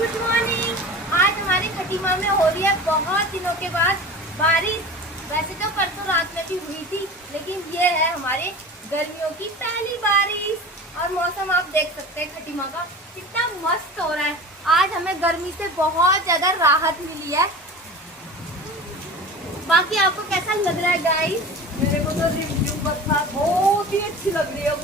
Good morning. आज हमारी खटीमा में हो रही है बहुत दिनों के बाद बारिश। वैसे तो परसों रात में भी हुई थी, लेकिन ये है हमारे गर्मियों की पहली बारिश। और मौसम आप देख सकते हैं खटीमा का कितना मस्त हो रहा है। आज हमें गर्मी से बहुत ज्यादा राहत मिली है। बाकी आपको कैसा लग रहा है गाइस? मेरे को तो रिमझिम बरसात बहुत ही अच्छी लग रही है,